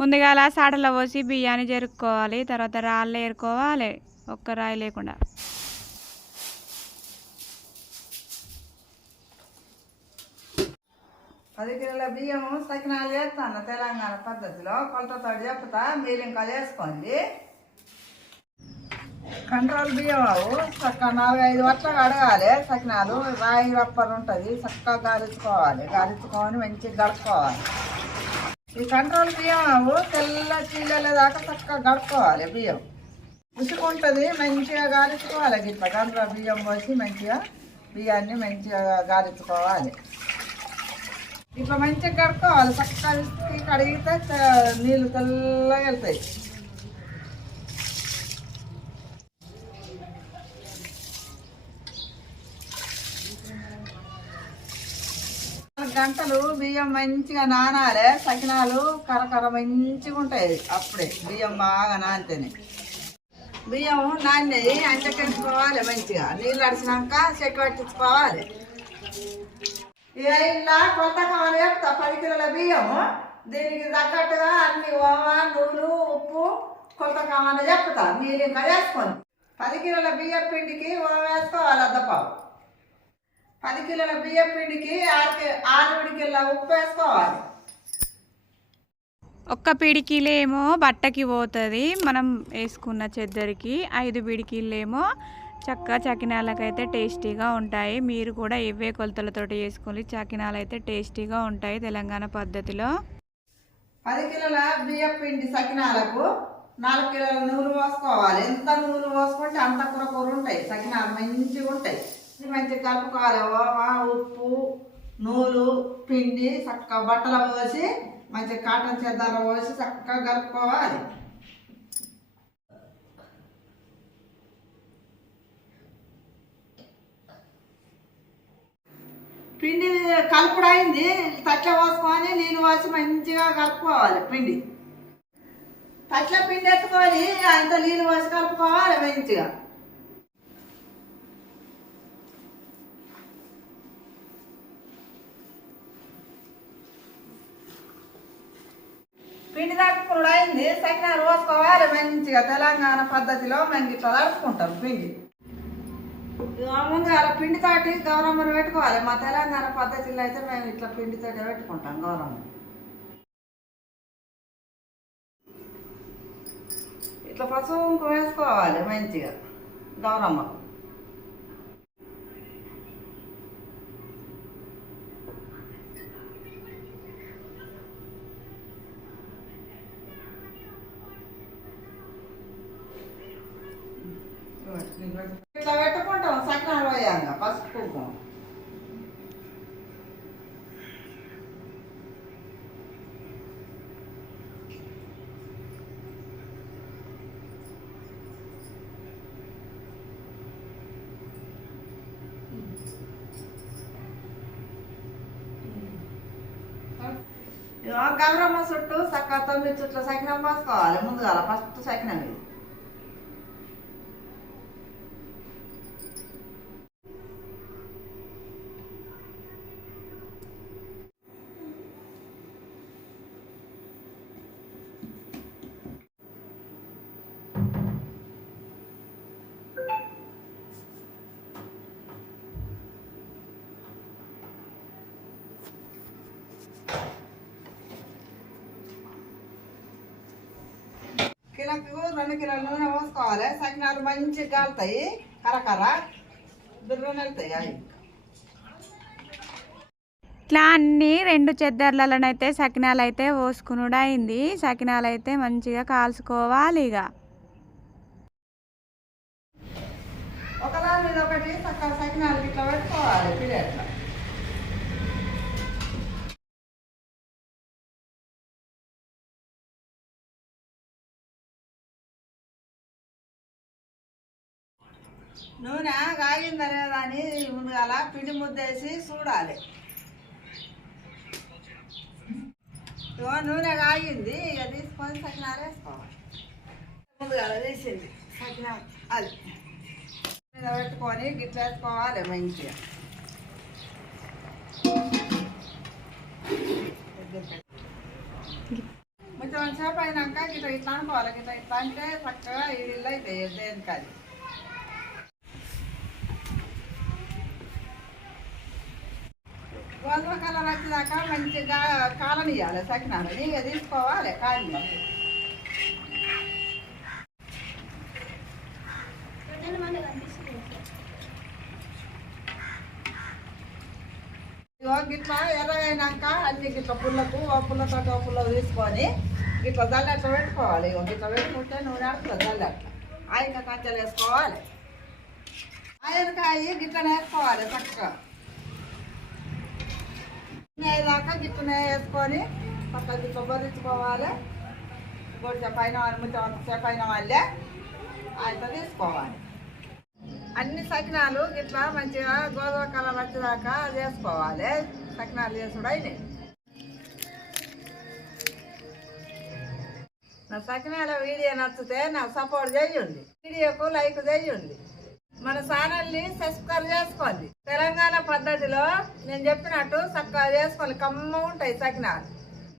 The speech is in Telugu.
ముందుగా అలా సాటలో పోసి బియ్యాన్ని జరుపుకోవాలి తర్వాత రాళ్ళు ఏరుకోవాలి. ఒక్క రాయి లేకుండా. పది కిలోల బియ్యము సకినాలు చేస్తాను తెలంగాణ పద్ధతిలో. కొలతతో చెప్తా. మీరు ఇంకా చేసుకోండి. కంట్రోల్ బియ్యం చక్క నాలుగైదు వట్ల కడగాలి సకినాలు రాయి రప్పలు ఉంటుంది. చక్కగా గారించుకోవాలి గారించుకొని మంచిగా గడుపుకోవాలి ఈ కంట్రోల్ బియ్యం తెల్ల చీలల దాకా చక్కగా గడుపుకోవాలి బియ్యం. ఉసుకుంటుంది. మంచిగా గారించుకోవాలి గిట్ల కంట్రోల్ బియ్యం పోసి మంచిగా బియ్యాన్ని మంచిగా గాలించుకోవాలి ఇట్లా మంచిగా కడుక్కోవాలి. చక్కగా కడిగితే నీళ్ళు తెల్లగా వెళ్తాయి. గంటలు బియ్యం మంచిగా నానాలే సకినాలు కరకర మంచిగా ఉంటాయి అప్పుడే. బియ్యం బాగా నానితేనే. బియ్యం నాన్నది అంచకేసుకోవాలి మంచిగా. నీళ్ళు అడిచినాక చెట్టు పట్టించుకోవాలి. ఇలా కొలత కావాలి చెప్తా పది కిలోల బియ్యం. దీనికి తగ్గట్టుగా అన్ని ఓమ నూనె ఉప్పు కొలత కావాలని చెప్తా. మీరు ఇంకా వేసుకోండి. పది కిలోల బియ్యం పిండికి ఓవ వేసుకోవాలి అద్దపావు. పది కిలోల బియ్యం పిండికి ఆరు కి- ఆరు పిడికిల ఉప్పు వేసుకోవాలి. ఒక్క పిడికిలేమో బట్టకి పోతుంది. మనం వేసుకున్న చెద్దరికి ఐదు పిడికిలేమో చక్క చకినాలకైతే టేస్టీగా ఉంటాయి. మీరు కూడా ఇవే కొలతలతోటి వేసుకొని చకినాలు అయితే టేస్టీగా ఉంటాయి తెలంగాణ పద్ధతిలో. పది కిలోల బియ్యం పిండి సకినాలకు నాలుగు కిలోల నూనె పోసుకోవాలి. ఎంత నూనె పోసుకుంటే అంత కూర కూర ఉంటాయి. సకినాలు మంచిగా ఉంటాయి. ఇది మంచిగా కలుపుకోవాలి ఓమా ఉప్పు నూలు పిండి చక్కగా బట్టలు పోసి మంచిగా కాటన్ చెద్దాలు పోసి చక్కగా కలుపుకోవాలి. పిండి కలుపుడు అయింది తట్ల పోసుకొని నీళ్ళు పోసి మంచిగా కలుపుకోవాలి పిండి. తట్ల పిండి ఎత్తుకొని అంత నీళ్ళు పోసి కలుపుకోవాలి మంచిగా. పిండి తడుపుకున్నాడు అయింది. సకినాలు పోసుకోవాలి మంచిగా. తెలంగాణ పద్ధతిలో మేము ఇట్లా తడుపుకుంటాం పిండి. ముందుగా పిండి తోటి గౌరమ్మను పెట్టుకోవాలి. మా తెలంగాణ పద్ధతిలో అయితే మేము ఇట్లా పిండితోటి పెట్టుకుంటాం గౌరమ్మ. ఇట్లా పసుపు వేసుకోవాలి మంచిగా గౌరమ్మ. ఇట్లా పెట్టుకుంటాం సకినాలు పోయాక పసుపు కుంకుమ గౌరమ్మ చుట్టూ సక్క తొమ్మిది చుట్టూ సకినం పోసుకోవాలి. ముందుగా ఫస్ట్ సకినం ఇది రెండు కిలోల నూనె పోసుకోవాలి. సకినాలు మంచిగా కాలుతాయి. కరకర వెళ్తాయి అవి. ఇట్లా అన్ని రెండు చెద్దర్లలోనైతే సకినాలు అయితే పోసుకునుడు అయింది. సకినాలు అయితే మంచిగా కాల్చుకోవాలి ఇక ఒకదాని మీద ఒకటి సకినాలు ఇట్లా పెట్టుకోవాలి ప్లేట్లో నూనె కాగిందా లేదా అని ముందుగాల పిండి ముద్దేసి చూడాలి. నూనె కాగింది ఇక తీసుకొని సకినాలు వేసుకోవాలి. ముందుగాల తీసింది సకినాలు అది. మీద పెట్టుకొని గిట్ల వేసుకోవాలి మంచిగా. కొంచెం సేపు అయినాక గిట్ల ఇట్లా అనుకోవాలి గిట్ల ఇట్లా అంటే చక్కగా ఇల్లు అయితే దేనికది. గోధుమ కలర్ వచ్చేదాకా మంచిగా కాలనియాలి సకినాలు. నీగా తీసుకోవాలి కాలి ఇగో గిట్లా ఎర్రగైనాక అన్ని గిట్ల పుల్లకు ఓ పుల్లతో ఓ పుల్ల తీసుకొని గిట్ల జల్లెట్ల పెట్టుకోవాలి. గిట్ల పెట్టుకుంటే నూనె ఆడుతుంది జల్లెట్ల. ఆయన కంచెలు వేసుకోవాలి. ఆయనకాయ గిట్ల వేసుకోవాలి చక్కగా. దాకా గిట్లనే వేసుకొని పక్కకి గిట్ల బొరించుకోవాలి పైన ముచ్చ పైన వాళ్ళే ఆయనతో తీసుకోవాలి. అన్ని సకినాలు ఇట్లా మంచిగా గోధుమ కలర్ వచ్చేదాకా చేసుకోవాలి. సకినాలు చేసుడు అయినాయి. నా సకినాల వీడియో నచ్చితే నాకు సపోర్ట్ చేయండి. వీడియోకు లైక్ చేయండి. మన ఛానల్ని సబ్స్క్రైబ్ చేసుకోండి. తెలంగాణ పద్ధతిలో నేను చెప్పినట్టు చక్కగా చేసుకోవాలి కమ్మ ఉంటాయి సకినాలు.